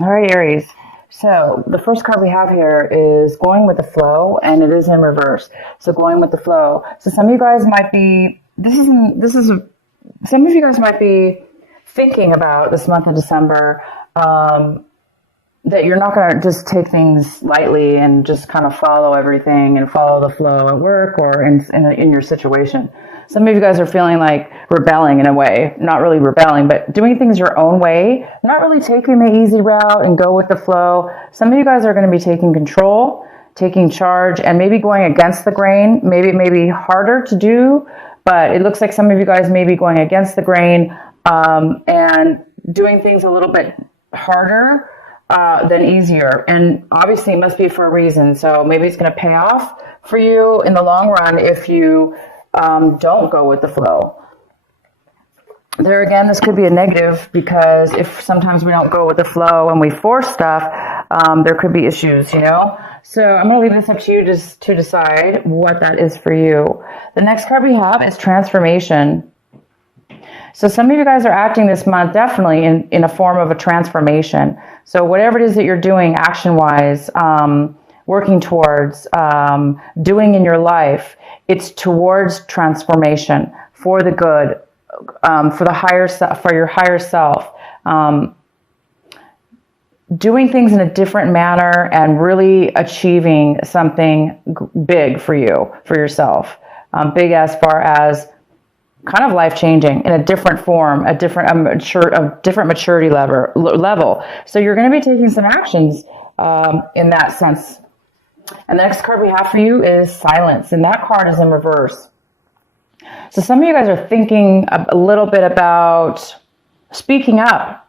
All right, Aries. So the first card we have here is going with the flow, and it is in reverse. So going with the flow. So some of you guys might be, some of you guys might be thinking about this month of December, that you're not going to just take things lightly and just kind of follow everything and follow the flow at work or in your situation. Some of you guys are feeling like rebelling in a way, not really rebelling, but doing things your own way, not really taking the easy route and go with the flow. Some of you guys are going to be taking control, taking charge, and maybe going against the grain. Maybe it may be harder to do, but it looks like some of you guys may be going against the grain and doing things a little bit harder than easier. And obviously it must be for a reason. So maybe it's going to pay off for you in the long run if you don't go with the flow. There again, this could be a negative because if sometimes we don't go with the flow and we force stuff, there could be issues, So I'm going to leave this up to you just to decide what that is for you. The next card we have is transformation. So some of you guys are acting this month definitely in a form of a transformation. So whatever it is that you're doing action-wise, working towards, doing in your life, it's towards transformation for the good, for the higher self, for your higher self. Doing things in a different manner and really achieving something big for you, for yourself. Big as far as kind of life-changing in a different form, a different maturity level. So you're going to be taking some actions in that sense. And the next card we have for you is silence, and that card is in reverse. So some of you guys are thinking a little bit about speaking up,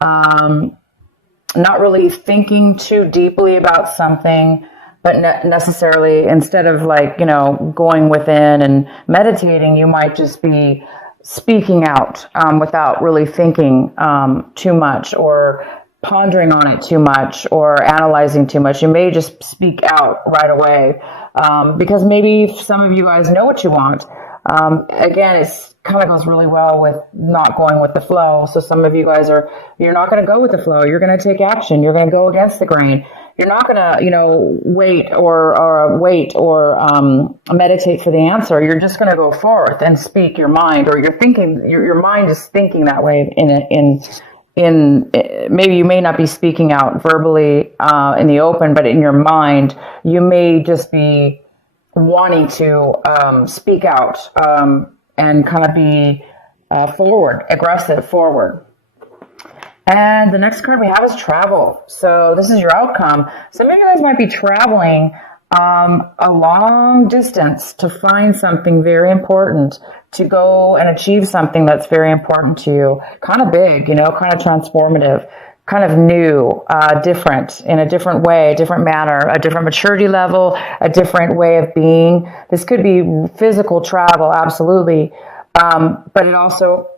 not really thinking too deeply about something, but necessarily instead of going within and meditating, you might just be speaking out without really thinking too much or pondering on it too much or analyzing too much. You may just speak out right away because maybe some of you guys know what you want. Again, it's kind of goes really well with not going with the flow. So some of you guys you're not going to go with the flow. You're going to take action. You're going to go against the grain. You're not going to, wait or meditate for the answer. You're just going to go forth and speak your mind, or you're thinking, your mind is thinking that way maybe you may not be speaking out verbally in the open, but in your mind, you may just be wanting to speak out and kind of be aggressive forward. And the next card we have is travel. So this is your outcome. Some of you guys might be traveling a long distance to find something very important, to go and achieve something that's very important to you. Kind of big, kind of transformative, kind of new, different, in a different way, a different manner, a different maturity level, a different way of being. This could be physical travel, absolutely. But it also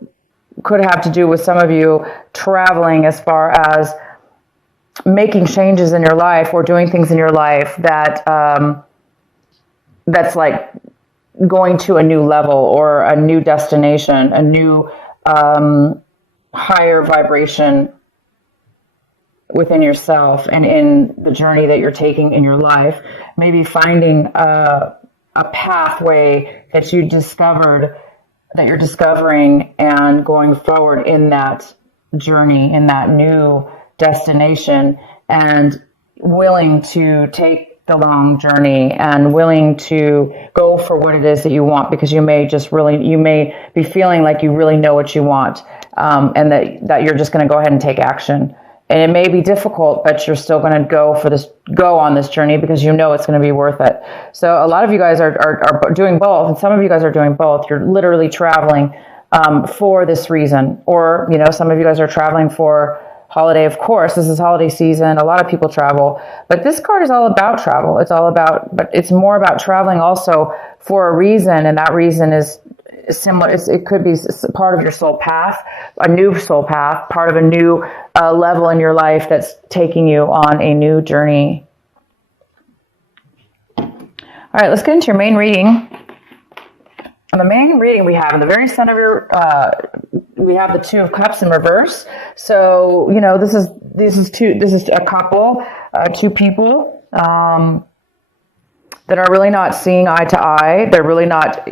could have to do with some of you traveling as far as making changes in your life or doing things in your life that's like going to a new level or a new destination, a new higher vibration within yourself and in the journey that you're taking in your life. Maybe finding a pathway that you discovered, that you're discovering and going forward in that journey, in that new destination, and willing to take the long journey and willing to go for what it is that you want, because you may be feeling like you really know what you want, and that you're just going to go ahead and take action. And it may be difficult, but you're still going to go on this journey because you know it's going to be worth it. So a lot of you guys are doing both, and some of you guys are doing both. You're literally traveling for this reason, or some of you guys are traveling for holiday. Of course, this is holiday season. A lot of people travel, but this card is all about travel. But it's more about traveling also for a reason, and that reason is similar. It could be part of your soul path, a new soul path, part of a new level in your life that's taking you on a new journey. All right, let's get into your main reading. And the main reading we have in the very center of we have the Two of Cups in reverse. So, you know, this is a couple, two people, that are really not seeing eye to eye. They're really not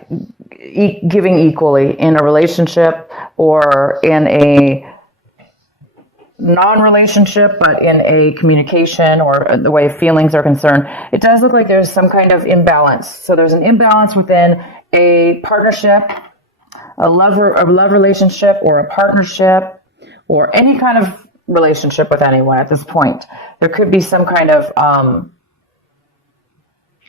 giving equally in a relationship or in a non-relationship, but in a communication or the way feelings are concerned. It does look like there's some kind of imbalance. So there's an imbalance within a partnership, a love relationship, or a partnership, or any kind of relationship with anyone at this point. There could be some kind of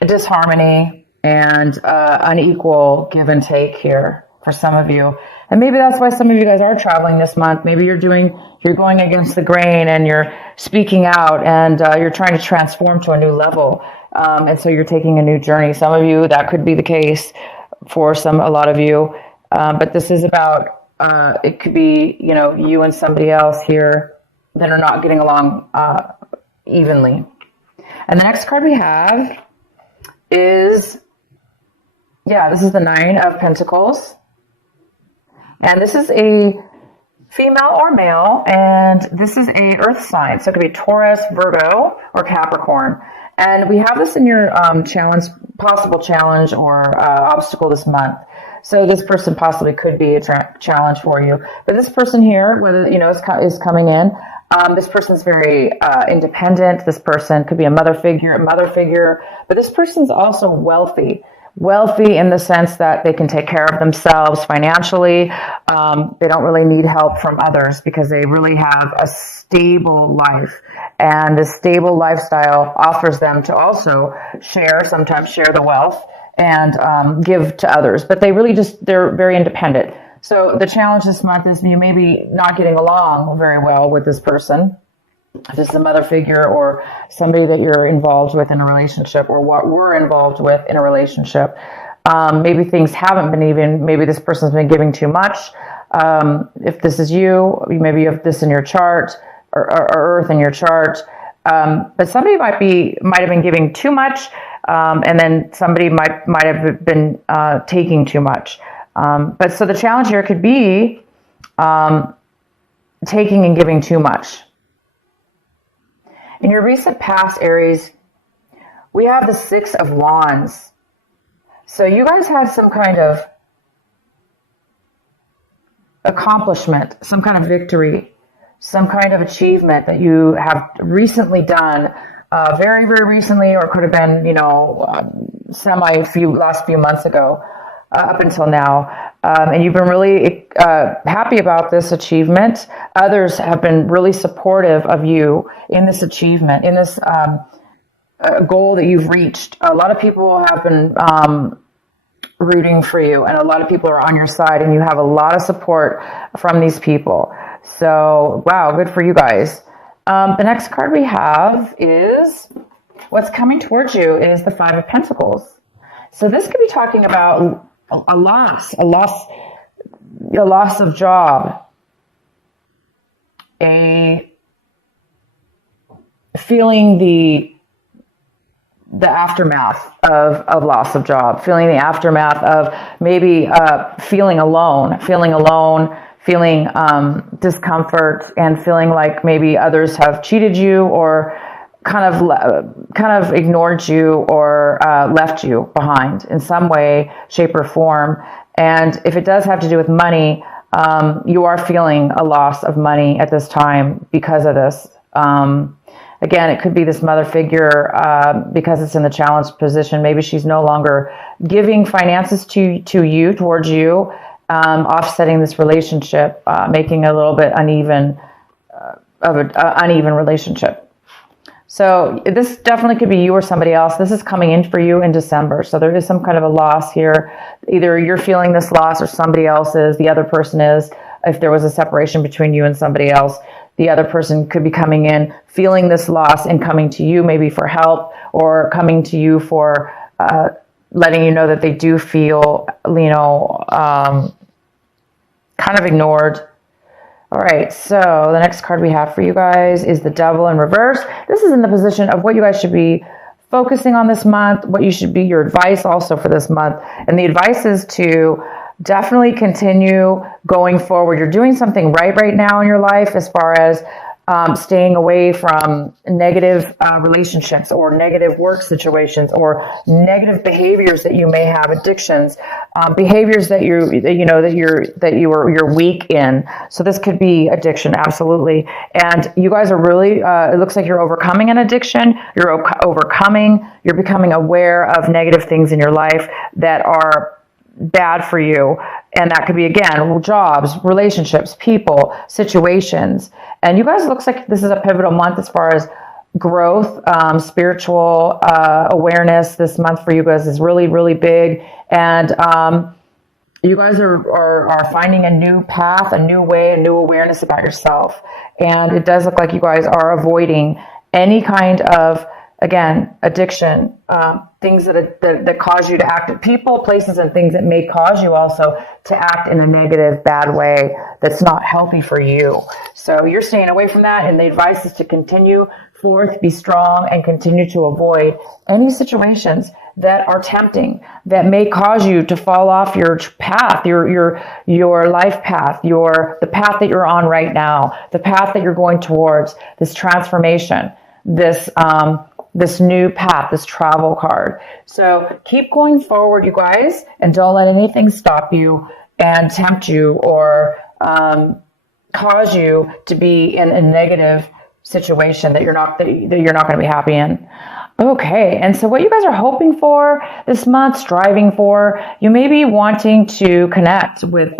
disharmony and unequal give and take here for some of you. And maybe that's why some of you guys are traveling this month. Maybe you're going against the grain and you're speaking out and you're trying to transform to a new level. And so you're taking a new journey. Some of you, that could be the case for a lot of you. But this is about, it could be, you know, you and somebody else here that are not getting along evenly. And the next card we have is, this is the Nine of Pentacles. And this is a female or male, and this is a earth sign. So it could be Taurus, Virgo, or Capricorn. And we have this in your possible challenge or obstacle this month. So this person possibly could be a challenge for you. But this person here, whether, you know, is coming in, this person's very independent. This person could be a mother figure, but this person's also wealthy in the sense that they can take care of themselves financially. They don't really need help from others because they really have a stable life, and the stable lifestyle offers them to also sometimes share the wealth and give to others, but they're very independent. So the challenge this month is you may be not getting along very well with this person. If this is a mother figure or somebody that you're involved with in a relationship, or what we're involved with in a relationship. Maybe things haven't been even, maybe this person's been giving too much. If this is you, maybe you have this in your chart or earth in your chart. But somebody might have been giving too much. And then somebody might have been taking too much. But so the challenge here could be taking and giving too much. In your recent past, Aries, we have the Six of Wands. So you guys had some kind of accomplishment, some kind of victory, some kind of achievement that you have recently done, very, very recently, or could have been, you know, last few months ago, up until now. And you've been really happy about this achievement. Others have been really supportive of you in this achievement, in this goal that you've reached. A lot of people have been rooting for you, and a lot of people are on your side, and you have a lot of support from these people. So, wow, good for you guys. The next card we have is what's coming towards you is the Five of Pentacles. So this could be talking about a loss of job, feeling the aftermath of loss of job, feeling the aftermath of maybe feeling alone, feeling discomfort, and feeling like maybe others have cheated you or kind of ignored you or left you behind in some way, shape, or form. And if it does have to do with money, you are feeling a loss of money at this time because of this. Again, it could be this mother figure because it's in the challenged position. Maybe she's no longer giving finances towards you, offsetting this relationship, making a little bit uneven relationship. So this definitely could be you or somebody else. This is coming in for you in December. So there is some kind of a loss here. Either you're feeling this loss or somebody else is, the other person is. If there was a separation between you and somebody else, the other person could be coming in, feeling this loss and coming to you maybe for help, or coming to you for letting you know that they do feel, kind of ignored. All right, so the next card we have for you guys is the Devil in reverse. This is in the position of what you guys should be focusing on this month, what you should be, your advice also for this month. And the advice is to definitely continue going forward. You're doing something right now in your life as far as staying away from negative relationships or negative work situations or negative behaviors that you may have, addictions, behaviors that you're weak in. So this could be addiction, absolutely. And you guys are really, it looks like you're overcoming an addiction. You're becoming aware of negative things in your life that are bad for you. And that could be, again, jobs, relationships, people, situations. And you guys, looks like this is a pivotal month as far as growth, spiritual awareness. This month for you guys is really, really big. And you guys are finding a new path, a new way, a new awareness about yourself. And it does look like you guys are avoiding any kind of, again, addiction, things that cause you to act, people, places, and things that may cause you also to act in a negative, bad way that's not healthy for you. So you're staying away from that, and the advice is to continue forth, be strong, and continue to avoid any situations that are tempting, that may cause you to fall off your path, your life path, the path that you're on right now, the path that you're going towards, this transformation, this new path, this travel card. So keep going forward, you guys, and don't let anything stop you and tempt you or cause you to be in a negative situation that you're not going to be happy in. Okay, and so what you guys are hoping for this month, striving for, you may be wanting to connect with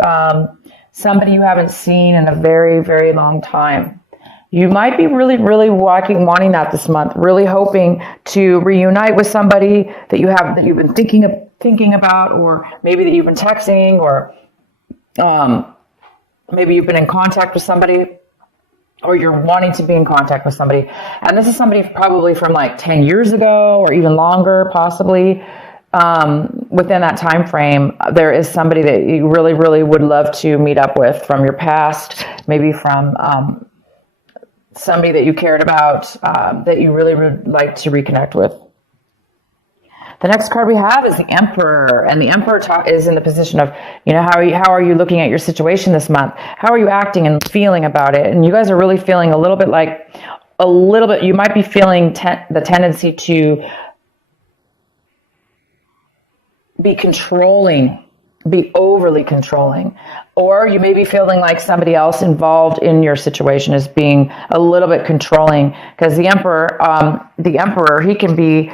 somebody you haven't seen in a very, very long time. You might be really, really wanting that this month, really hoping to reunite with somebody that you've been thinking about, or maybe that you've been texting, or maybe you've been in contact with somebody, or you're wanting to be in contact with somebody. And this is somebody probably from like 10 years ago or even longer, possibly. Within that time frame, there is somebody that you really, really would love to meet up with from your past, maybe from somebody that you cared about, that you really would like to reconnect with. The next card we have is the Emperor, and the Emperor is in the position of, how are you looking at your situation this month? How are you acting and feeling about it? And you guys are really feeling you might be feeling the tendency to be controlling, be overly controlling, or you may be feeling like somebody else involved in your situation is being a little bit controlling, because the Emperor, he can be,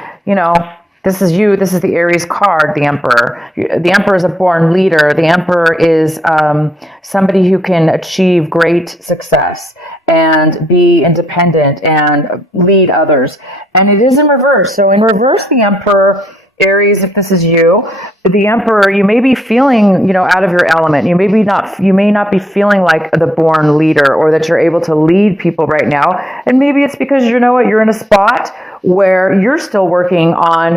this is you, this is the Aries card, the Emperor. The Emperor is a born leader. The Emperor is somebody who can achieve great success and be independent and lead others. And it is in reverse. So in reverse, the Emperor, Aries, if this is you, the Emperor, you may be feeling, out of your element. You may not be feeling like the born leader, or that you're able to lead people right now. And maybe it's because you're in a spot where you're still working on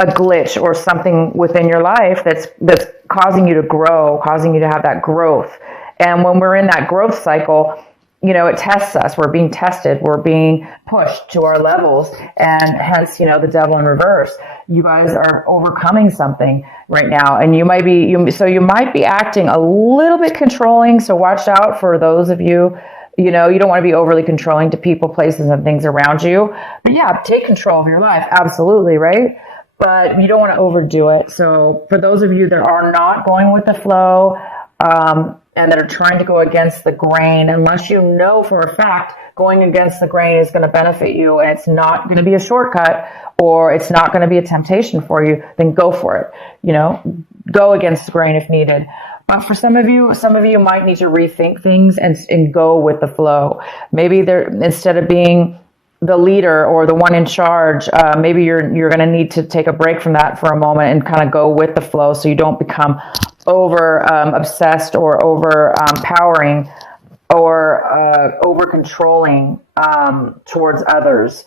a glitch or something within your life that's causing you to grow, causing you to have that growth. And when we're in that growth cycle, it tests us. We're being tested. We're being pushed to our levels, and hence, the devil in reverse. You guys are overcoming something right now, and you might be acting a little bit controlling. So watch out for those of you. You don't want to be overly controlling to people, places, and things around you. But yeah, take control of your life. Absolutely, right? But you don't want to overdo it. So for those of you that are not going with the flow, and that are trying to go against the grain, unless you know for a fact going against the grain is going to benefit you, and it's not going to be a shortcut, or it's not going to be a temptation for you, then go for it. Go against the grain if needed. But for some of you might need to rethink things and go with the flow. Maybe instead of being the leader or the one in charge, maybe you're going to need to take a break from that for a moment and kind of go with the flow, so you don't become over obsessed or over powering or over controlling towards others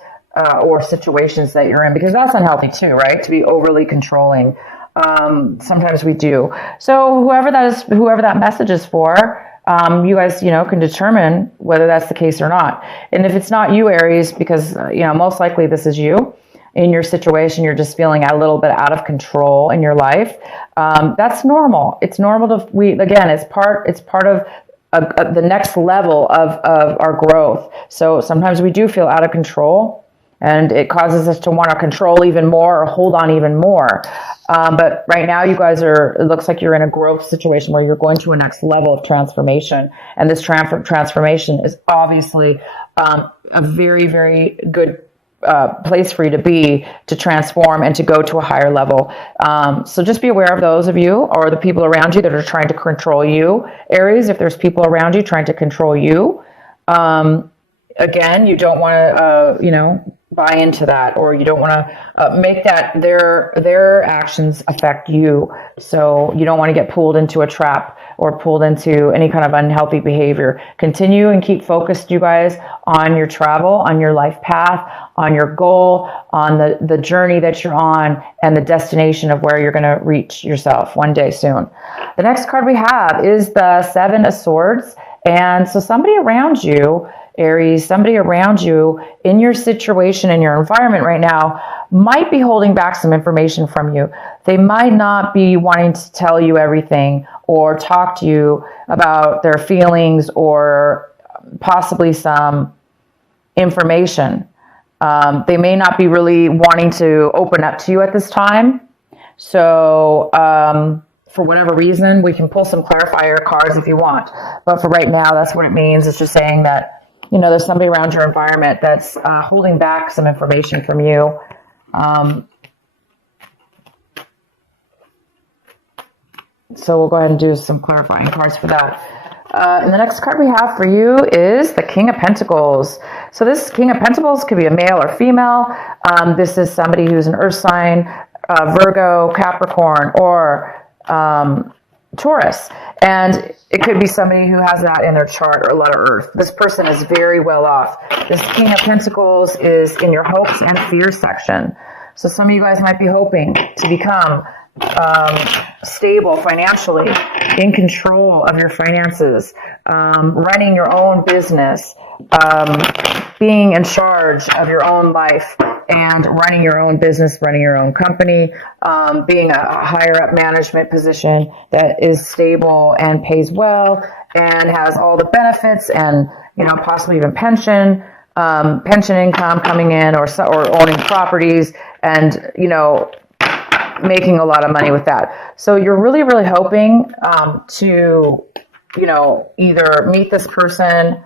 or situations that you're in, because that's unhealthy too, right? To be overly controlling. Sometimes we do. So whoever that message is for, you guys, can determine whether that's the case or not. And if it's not you, Aries, because, most likely this is you, in your situation, you're just feeling a little bit out of control in your life. That's normal. It's normal again, it's part of the next level of our growth. So sometimes we do feel out of control, and it causes us to want to control even more or hold on even more. But right now you guys it looks like you're in a growth situation where you're going to a next level of transformation. And this transformation is obviously a very, very good place for you to be, to transform and to go to a higher level. So just be aware of those of you or the people around you that are trying to control you. Aries, if there's people around you trying to control you, again, you don't want to, buy into that, or you don't want to make that their actions affect you. So you don't want to get pulled into a trap or pulled into any kind of unhealthy behavior. Continue and keep focused, you guys, on your travel, on your life path, on your goal, on the journey that you're on, and the destination of where you're going to reach yourself one day soon. The next card we have is the Seven of Swords. And so somebody around you, Aries, somebody around you in your situation, in your environment right now, might be holding back some information from you. They might not be wanting to tell you everything or talk to you about their feelings or possibly some information. They may not be really wanting to open up to you at this time. So, for whatever reason, we can pull some clarifier cards if you want. But for right now, that's what it means. It's just saying that, there's somebody around your environment that's holding back some information from you. So we'll go ahead and do some clarifying cards for that. And the next card we have for you is the King of Pentacles. So this King of Pentacles could be a male or female. This is somebody who's an earth sign, Virgo, Capricorn, or Taurus. And it could be somebody who has that in their chart, or a lot of earth. This person is very well off. This King of Pentacles is in your hopes and fears section. So some of you guys might be hoping to become stable financially, in control of your finances, running your own business, being in charge of your own life and running your own business, running your own company, being a higher up management position that is stable and pays well and has all the benefits and, possibly even pension income coming in, or owning properties and, making a lot of money with that. So you're really, really hoping to, either meet this person,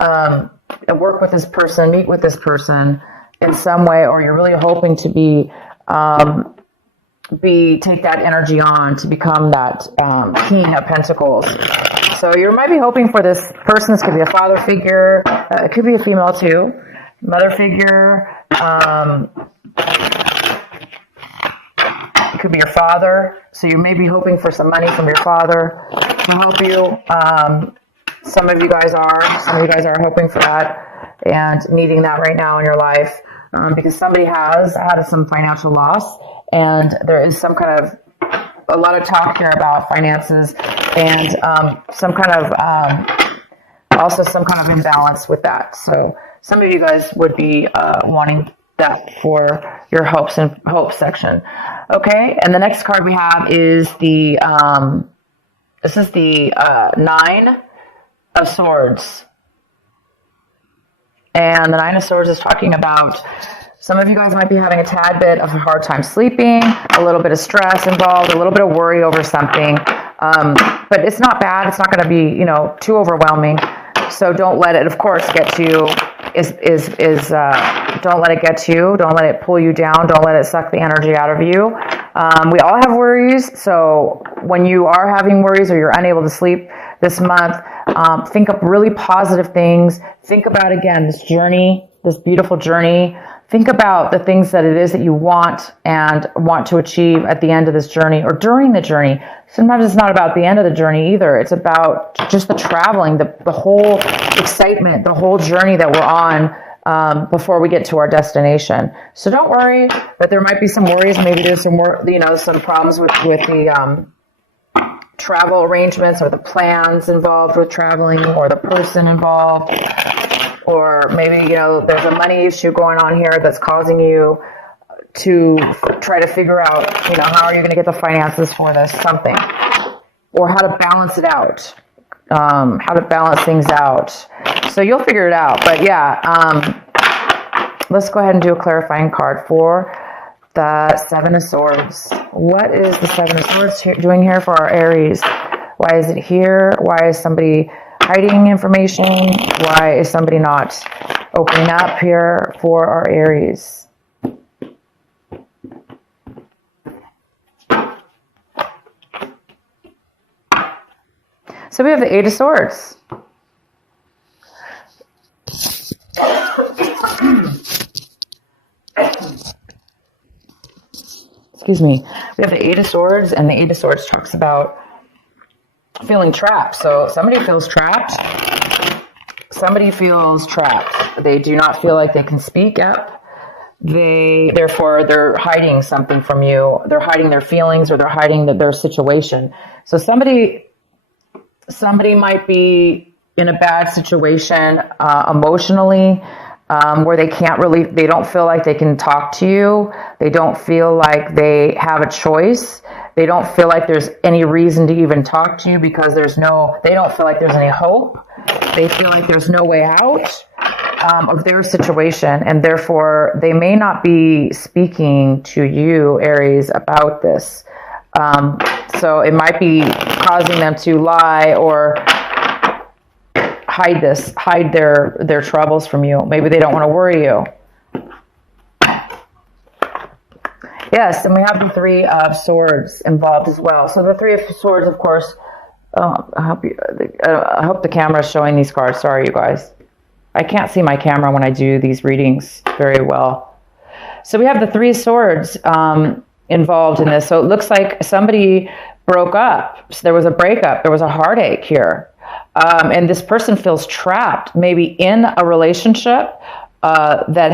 work with this person, meet with this person in some way, or you're really hoping to take that energy on to become that King of Pentacles. So you might be hoping for this person. This could be a father figure. It could be a female too. Mother figure. It could be your father. So you may be hoping for some money from your father to help you. Some of you guys are hoping for that and needing that right now in your life, because somebody has had some financial loss, and there is a lot of talk here about finances and also some kind of imbalance with that. So some of you guys would be wanting that for your hopes section. Okay, and the next card we have is the Nine of Swords. And the Nine of Swords is talking about some of you guys might be having a tad bit of a hard time sleeping, a little bit of stress involved, a little bit of worry over something. But it's not bad. It's not going to be, too overwhelming. So don't let it, of course, get to you. Don't let it get to you. Don't let it pull you down. Don't let it suck the energy out of you. We all have worries. So when you are having worries or you're unable to sleep this month, think up really positive things. Think about, again, this journey, this beautiful journey. Think about the things that it is that you want to achieve at the end of this journey or during the journey. Sometimes it's not about the end of the journey either. It's about just the traveling, the whole excitement, the whole journey that we're on before we get to our destination. So don't worry, but there might be some worries. Maybe there's some some problems with the travel arrangements or the plans involved with traveling or the person involved. Or maybe, there's a money issue going on here that's causing you to try to figure out, how are you going to get the finances for this, something, or how to balance it out, how to balance things out. So you'll figure it out. But yeah, let's go ahead and do a clarifying card for the Seven of Swords. What is the Seven of Swords doing here for our Aries? Why is it here? Why is somebody hiding information? Why is somebody not opening up here for our Aries? So we have the Eight of Swords. Excuse me. We have the Eight of Swords, and the Eight of Swords talks about feeling trapped. So somebody feels trapped. Somebody feels trapped. They do not feel like they can speak up. Therefore, they're hiding something from you. They're hiding their feelings, or they're hiding their situation. So somebody might be in a bad situation emotionally, where they don't feel like they can talk to you. They don't feel like they have a choice. They don't feel like there's any reason to even talk to you because they don't feel like there's any hope. They feel like there's no way out of their situation, and therefore they may not be speaking to you, Aries, about this. So it might be causing them to lie or hide their troubles from you. Maybe they don't want to worry you. Yes, and we have the Three of Swords involved as well. So the Three of Swords, of course, I hope the camera is showing these cards. Sorry, you guys. I can't see my camera when I do these readings very well. So we have the Three of Swords involved in this. So it looks like somebody broke up. So there was a breakup. There was a heartache here. And this person feels trapped, maybe in a relationship that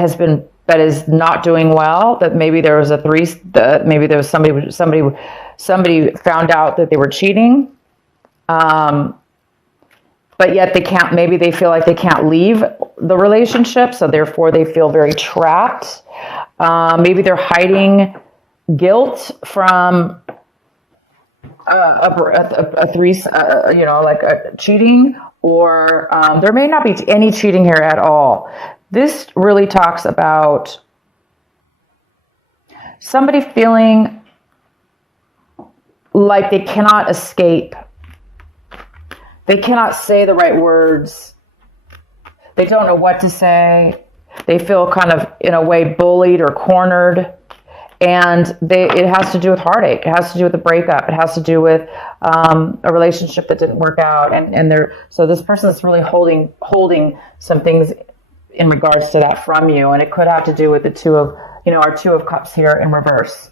is not doing well. That maybe there was maybe there was somebody found out that they were cheating, but yet they can't. Maybe they feel like they can't leave the relationship, so therefore they feel very trapped. Maybe they're hiding guilt from cheating, or there may not be any cheating here at all. This really talks about somebody feeling like they cannot escape. They cannot say the right words. They don't know what to say. They feel kind of, in a way, bullied or cornered. And it has to do with heartache. It has to do with a breakup. It has to do with a relationship that didn't work out. So this person is really holding some things in regards to that from you. And it could have to do with our Two of Cups here in reverse.